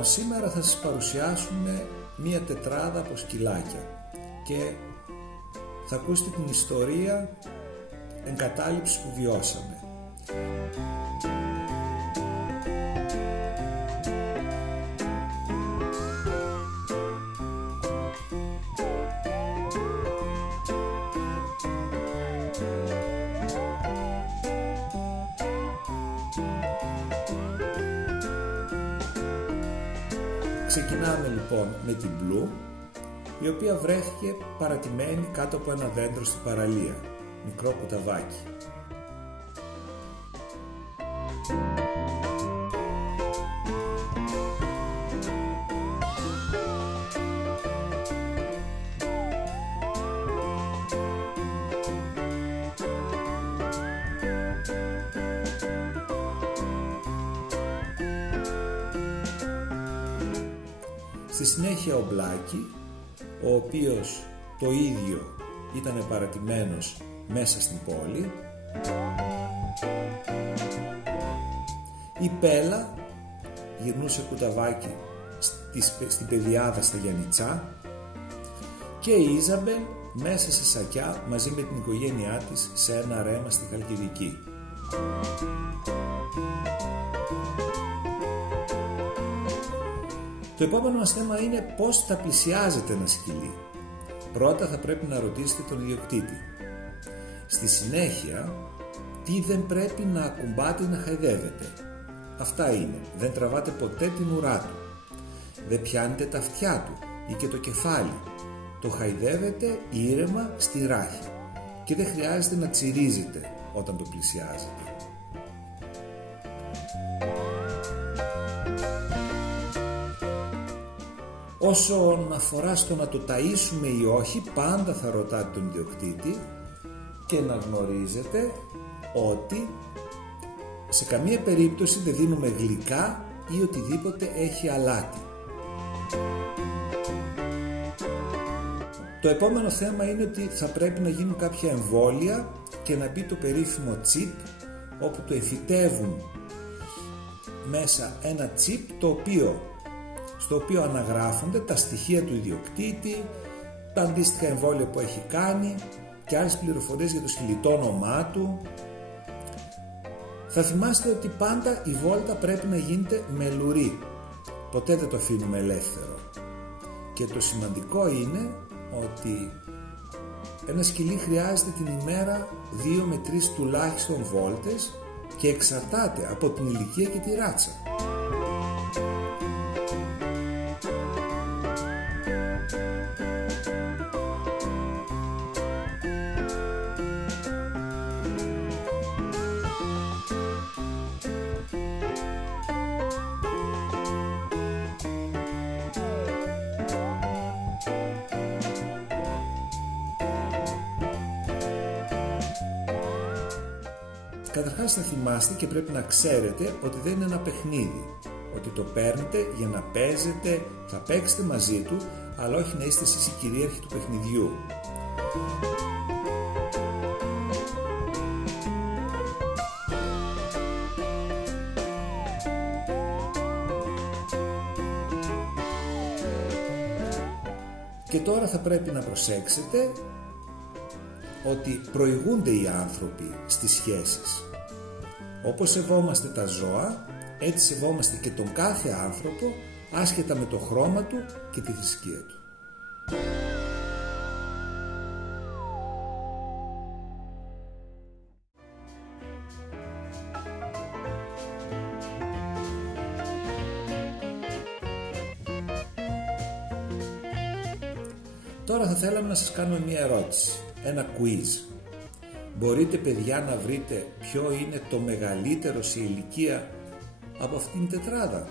Λοιπόν, σήμερα θα σας παρουσιάσουμε μία τετράδα από σκυλάκια και θα ακούσετε την ιστορία εγκατάλειψης που βιώσαμε. Ξεκινάμε λοιπόν με την Blue, η οποία βρέθηκε παρατημένη κάτω από ένα δέντρο στην παραλία, μικρό κουταβάκι. Στη συνέχεια ο Μπλάκι, ο οποίος το ίδιο ήταν παρατημένος μέσα στην πόλη. Η Πέλα γυρνούσε κουταβάκι στην πεδιάδα στα Γιαννιτσά και η Ιζαμπέλ μέσα σε σακιά μαζί με την οικογένειά της σε ένα ρέμα στη Χαλκιδική. Το επόμενο μας θέμα είναι πώς θα πλησιάζετε ένα σκυλί. Πρώτα θα πρέπει να ρωτήσετε τον ιδιοκτήτη. Στη συνέχεια, τι δεν πρέπει να ακουμπάτε ή να χαϊδεύετε. Αυτά είναι: δεν τραβάτε ποτέ την ουρά του, δεν πιάνετε τα αυτιά του ή και το κεφάλι, το χαϊδεύετε ήρεμα στη ράχη και δεν χρειάζεται να τσιρίζετε όταν το πλησιάζετε. Όσον αφορά στο να το ταΐσουμε ή όχι, πάντα θα ρωτάτε τον ιδιοκτήτη και να γνωρίζετε ότι σε καμία περίπτωση δεν δίνουμε γλυκά ή οτιδήποτε έχει αλάτι. Το επόμενο θέμα είναι ότι θα πρέπει να γίνουν κάποια εμβόλια και να μπει το περίφημο chip, όπου το εφητεύουν μέσα ένα chip στο οποίο αναγράφονται τα στοιχεία του ιδιοκτήτη, τα αντίστοιχα εμβόλια που έχει κάνει και άλλες πληροφορίες για το σκυλί, το όνομά του. Θα θυμάστε ότι πάντα η βόλτα πρέπει να γίνεται με λουρί, ποτέ δεν το αφήνουμε ελεύθερο. Και το σημαντικό είναι ότι ένα σκυλί χρειάζεται την ημέρα 2 με 3 τουλάχιστον βόλτες και εξαρτάται από την ηλικία και τη ράτσα. Καταρχάς θα θυμάστε και πρέπει να ξέρετε ότι δεν είναι ένα παιχνίδι, ότι το παίρνετε για να παίζετε, θα παίξετε μαζί του, αλλά όχι να είστε εσείς οι κυρίαρχοι του παιχνιδιού. Και τώρα θα πρέπει να προσέξετε ότι προηγούνται οι άνθρωποι στις σχέσεις. Όπως σεβόμαστε τα ζώα, έτσι σεβόμαστε και τον κάθε άνθρωπο, άσχετα με το χρώμα του και τη θρησκεία του. Τώρα θα θέλαμε να σας κάνουμε μία ερώτηση, ένα quiz. Μπορείτε, παιδιά, να βρείτε ποιο είναι το μεγαλύτερο σε ηλικία από αυτήν την τετράδα?